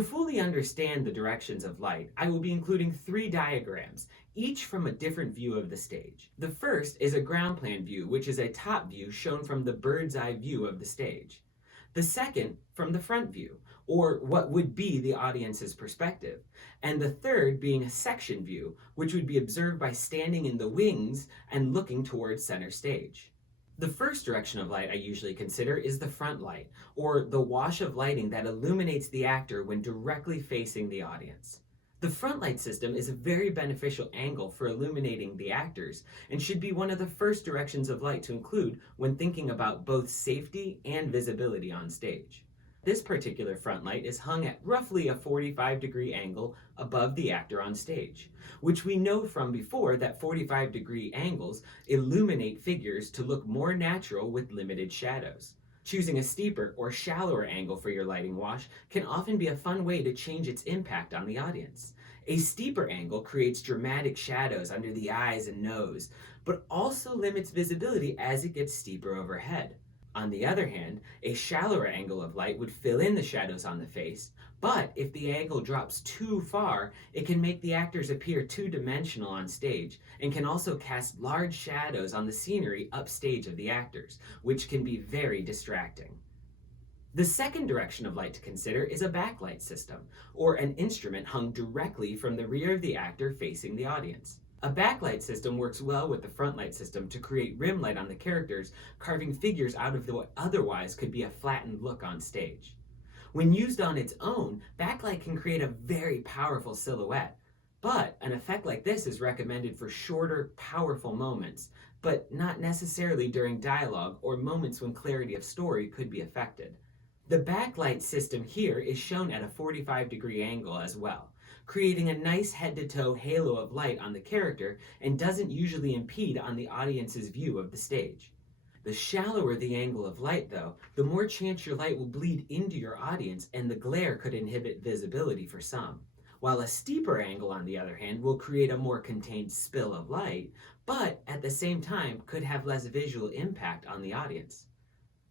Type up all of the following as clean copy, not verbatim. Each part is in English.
To fully understand the directions of light, I will be including 3 diagrams, each from a different view of the stage. The first is a ground plan view, which is a top view shown from the bird's eye view of the stage. The second from the front view, or what would be the audience's perspective. And the third being a section view, which would be observed by standing in the wings and looking towards center stage. The first direction of light I usually consider is the front light, or the wash of lighting that illuminates the actor when directly facing the audience. The front light system is a very beneficial angle for illuminating the actors and should be one of the first directions of light to include when thinking about both safety and visibility on stage. This particular front light is hung at roughly a 45-degree angle above the actor on stage, which we know from before that 45-degree angles illuminate figures to look more natural with limited shadows. Choosing a steeper or shallower angle for your lighting wash can often be a fun way to change its impact on the audience. A steeper angle creates dramatic shadows under the eyes and nose, but also limits visibility as it gets steeper overhead. On the other hand, a shallower angle of light would fill in the shadows on the face, but if the angle drops too far, it can make the actors appear two-dimensional on stage and can also cast large shadows on the scenery upstage of the actors, which can be very distracting. The second direction of light to consider is a backlight system, or an instrument hung directly from the rear of the actor facing the audience. A backlight system works well with the front light system to create rim light on the characters, carving figures out of what otherwise could be a flattened look on stage. When used on its own, backlight can create a very powerful silhouette, but an effect like this is recommended for shorter, powerful moments, but not necessarily during dialogue or moments when clarity of story could be affected. The backlight system here is shown at a 45-degree angle as well, creating a nice head-to-toe halo of light on the character and doesn't usually impede on the audience's view of the stage. The shallower the angle of light, though, the more chance your light will bleed into your audience and the glare could inhibit visibility for some. While a steeper angle, on the other hand, will create a more contained spill of light, but at the same time could have less visual impact on the audience.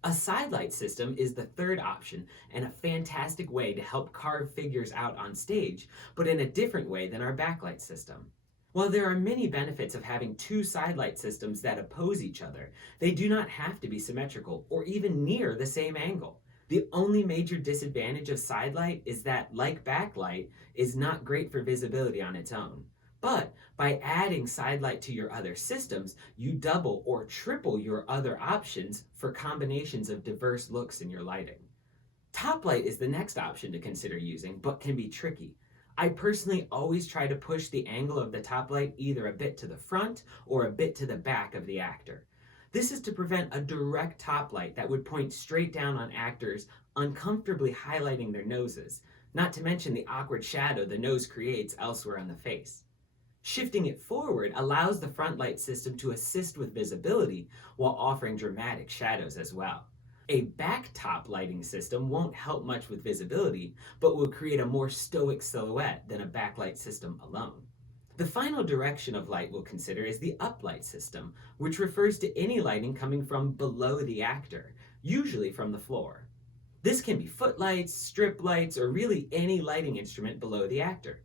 A sidelight system is the third option and a fantastic way to help carve figures out on stage, but in a different way than our backlight system. While there are many benefits of having two sidelight systems that oppose each other, they do not have to be symmetrical or even near the same angle. The only major disadvantage of sidelight is that, like backlight, is not great for visibility on its own. But by adding sidelight to your other systems, you double or triple your other options for combinations of diverse looks in your lighting. Top light is the next option to consider using, but can be tricky. I personally always try to push the angle of the top light either a bit to the front or a bit to the back of the actor. This is to prevent a direct top light that would point straight down on actors, uncomfortably highlighting their noses, not to mention the awkward shadow the nose creates elsewhere on the face. Shifting it forward allows the front light system to assist with visibility while offering dramatic shadows as well. A back top lighting system won't help much with visibility, but will create a more stoic silhouette than a backlight system alone. The final direction of light we'll consider is the uplight system, which refers to any lighting coming from below the actor, usually from the floor. This can be footlights, strip lights, or really any lighting instrument below the actor.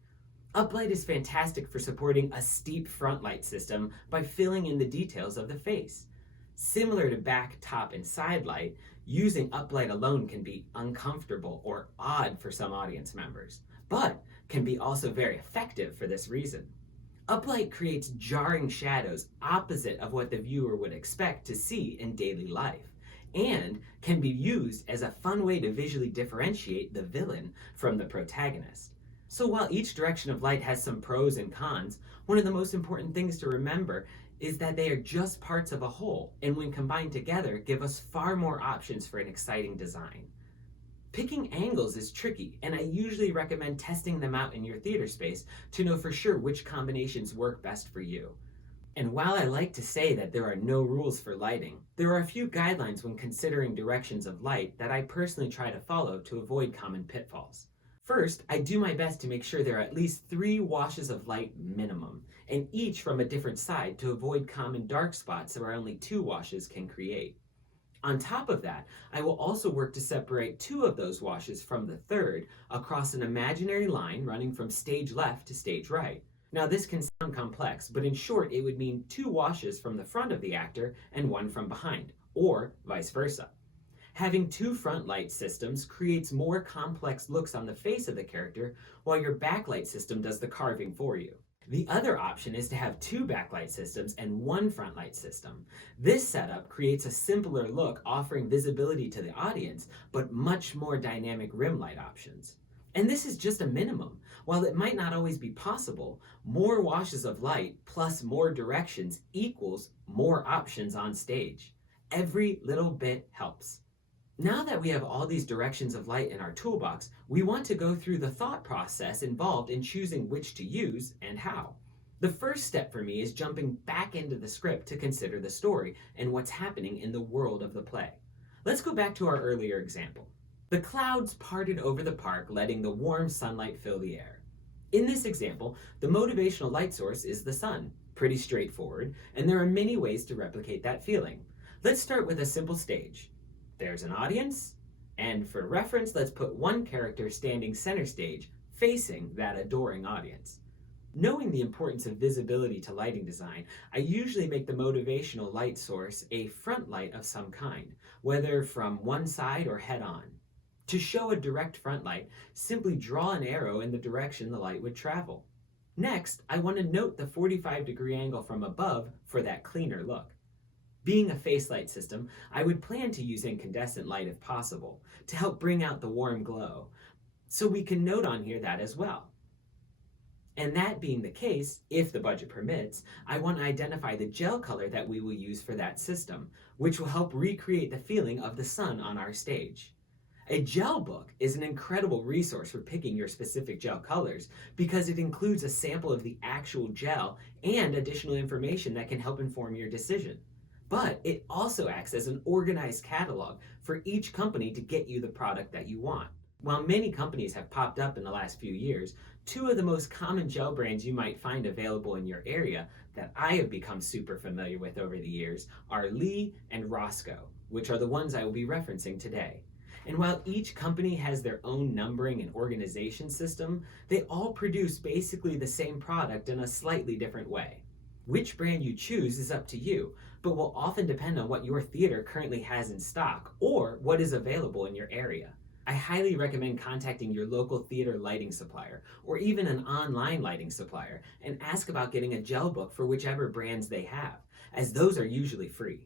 Uplight is fantastic for supporting a steep front light system by filling in the details of the face. Similar to back, top, and side light, using uplight alone can be uncomfortable or odd for some audience members, but can be also very effective for this reason. Uplight creates jarring shadows opposite of what the viewer would expect to see in daily life, and can be used as a fun way to visually differentiate the villain from the protagonist. So while each direction of light has some pros and cons, one of the most important things to remember is that they are just parts of a whole, and when combined together, give us far more options for an exciting design. Picking angles is tricky, and I usually recommend testing them out in your theater space to know for sure which combinations work best for you. And while I like to say that there are no rules for lighting, there are a few guidelines when considering directions of light that I personally try to follow to avoid common pitfalls. First, I do my best to make sure there are at least 3 washes of light minimum, and each from a different side to avoid common dark spots where only 2 washes can create. On top of that, I will also work to separate two of those washes from the third across an imaginary line running from stage left to stage right. Now, this can sound complex, but in short, it would mean two washes from the front of the actor and one from behind, or vice versa. Having two front light systems creates more complex looks on the face of the character, while your backlight system does the carving for you. The other option is to have two backlight systems and one front light system. This setup creates a simpler look, offering visibility to the audience, but much more dynamic rim light options. And this is just a minimum. While it might not always be possible, more washes of light plus more directions equals more options on stage. Every little bit helps. Now that we have all these directions of light in our toolbox, we want to go through the thought process involved in choosing which to use and how. The first step for me is jumping back into the script to consider the story and what's happening in the world of the play. Let's go back to our earlier example. The clouds parted over the park, letting the warm sunlight fill the air. In this example, the motivational light source is the sun. Pretty straightforward, and there are many ways to replicate that feeling. Let's start with a simple stage. There's an audience, and for reference, let's put one character standing center stage, facing that adoring audience. Knowing the importance of visibility to lighting design, I usually make the motivational light source a front light of some kind, whether from one side or head on. To show a direct front light, simply draw an arrow in the direction the light would travel. Next, I want to note the 45-degree angle from above for that cleaner look. Being a face light system, I would plan to use incandescent light if possible, to help bring out the warm glow. So we can note on here that as well. And that being the case, if the budget permits, I want to identify the gel color that we will use for that system, which will help recreate the feeling of the sun on our stage. A gel book is an incredible resource for picking your specific gel colors because it includes a sample of the actual gel and additional information that can help inform your decision. But it also acts as an organized catalog for each company to get you the product that you want. While many companies have popped up in the last few years, two of the most common gel brands you might find available in your area that I have become super familiar with over the years are Lee and Roscoe, which are the ones I will be referencing today. And while each company has their own numbering and organization system, they all produce basically the same product in a slightly different way. Which brand you choose is up to you, but will often depend on what your theater currently has in stock or what is available in your area. I highly recommend contacting your local theater lighting supplier or even an online lighting supplier and ask about getting a gel book for whichever brands they have, as those are usually free.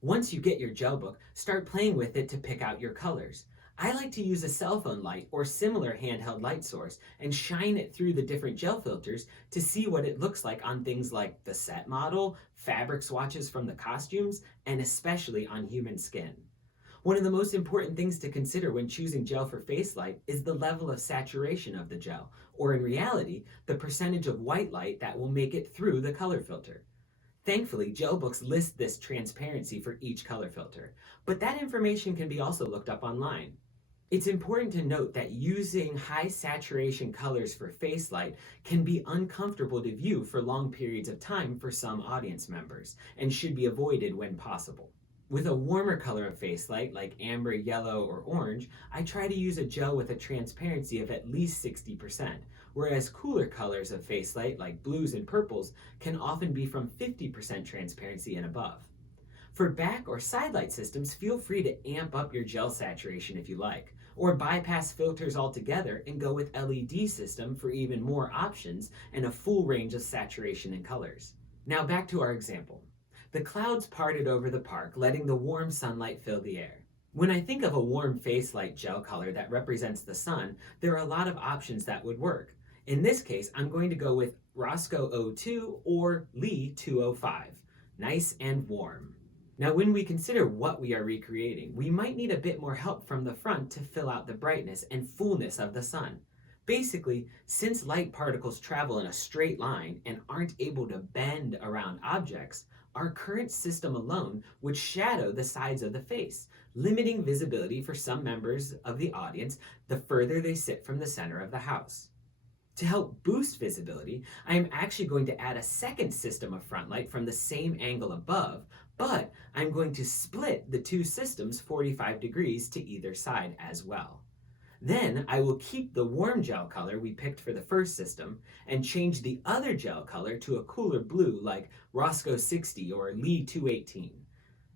Once you get your gel book, start playing with it to pick out your colors. I like to use a cell phone light or similar handheld light source and shine it through the different gel filters to see what it looks like on things like the set model, fabric swatches from the costumes, and especially on human skin. One of the most important things to consider when choosing gel for face light is the level of saturation of the gel, or in reality, the percentage of white light that will make it through the color filter. Thankfully, gel books list this transparency for each color filter, but that information can be also looked up online. It's important to note that using high saturation colors for face light can be uncomfortable to view for long periods of time for some audience members, and should be avoided when possible. With a warmer color of face light, like amber, yellow, or orange, I try to use a gel with a transparency of at least 60%, whereas cooler colors of face light, like blues and purples, can often be from 50% transparency and above. For back or side light systems, feel free to amp up your gel saturation if you like, or bypass filters altogether and go with LED system for even more options and a full range of saturation and colors. Now back to our example. The clouds parted over the park, letting the warm sunlight fill the air. When I think of a warm face light gel color that represents the sun, there are a lot of options that would work. In this case, I'm going to go with Roscoe 02 or Lee 205. Nice and warm. Now, when we consider what we are recreating, we might need a bit more help from the front to fill out the brightness and fullness of the sun. Basically, since light particles travel in a straight line and aren't able to bend around objects, our current system alone would shadow the sides of the face, limiting visibility for some members of the audience the further they sit from the center of the house. To help boost visibility, I am actually going to add a second system of front light from the same angle above, but I'm going to split the two systems 45 degrees to either side as well. Then I will keep the warm gel color we picked for the first system and change the other gel color to a cooler blue like Roscoe 60 or Lee 218.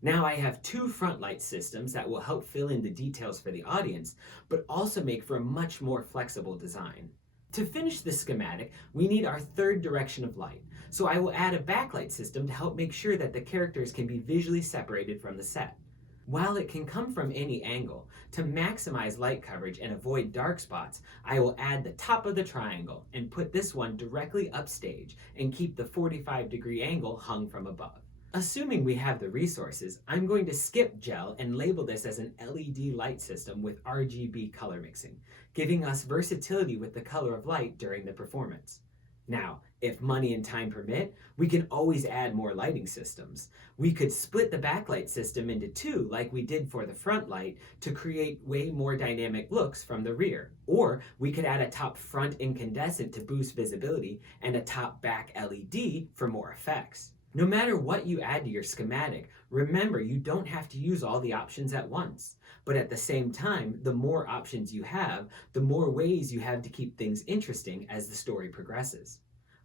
Now I have two front light systems that will help fill in the details for the audience, but also make for a much more flexible design. To finish the schematic, we need our third direction of light, so I will add a backlight system to help make sure that the characters can be visually separated from the set. While it can come from any angle, to maximize light coverage and avoid dark spots, I will add the top of the triangle and put this one directly upstage and keep the 45-degree angle hung from above. Assuming we have the resources, I'm going to skip gel and label this as an LED light system with RGB color mixing, giving us versatility with the color of light during the performance. Now, if money and time permit, we can always add more lighting systems. We could split the backlight system into two like we did for the front light to create way more dynamic looks from the rear. Or we could add a top front incandescent to boost visibility and a top back LED for more effects. No matter what you add to your schematic, remember you don't have to use all the options at once. But at the same time, the more options you have, the more ways you have to keep things interesting as the story progresses.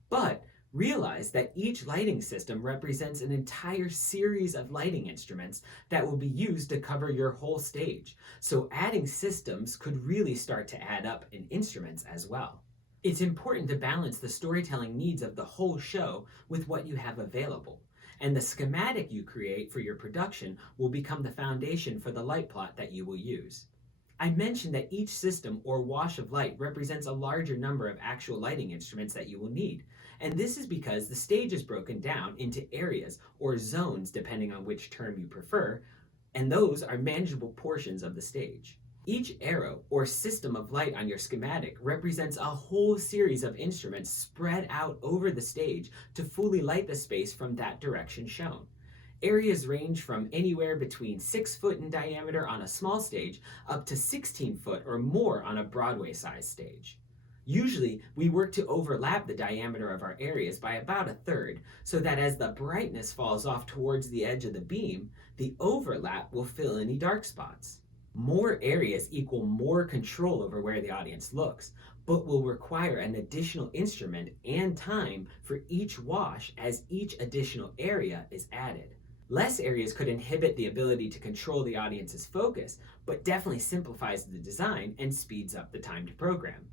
But realize that each lighting system represents an entire series of lighting instruments that will be used to cover your whole stage. So adding systems could really start to add up in instruments as well. It's important to balance the storytelling needs of the whole show with what you have available, and the schematic you create for your production will become the foundation for the light plot that you will use. I mentioned that each system or wash of light represents a larger number of actual lighting instruments that you will need, and this is because the stage is broken down into areas or zones depending on which term you prefer, and those are manageable portions of the stage. Each arrow or system of light on your schematic represents a whole series of instruments spread out over the stage to fully light the space from that direction shown. Areas range from anywhere between 6 foot in diameter on a small stage up to 16 foot or more on a Broadway-sized stage. Usually, we work to overlap the diameter of our areas by about a third, so that as the brightness falls off towards the edge of the beam, the overlap will fill any dark spots. More areas equal more control over where the audience looks, but will require an additional instrument and time for each wash as each additional area is added. Less areas could inhibit the ability to control the audience's focus, but definitely simplifies the design and speeds up the time to program.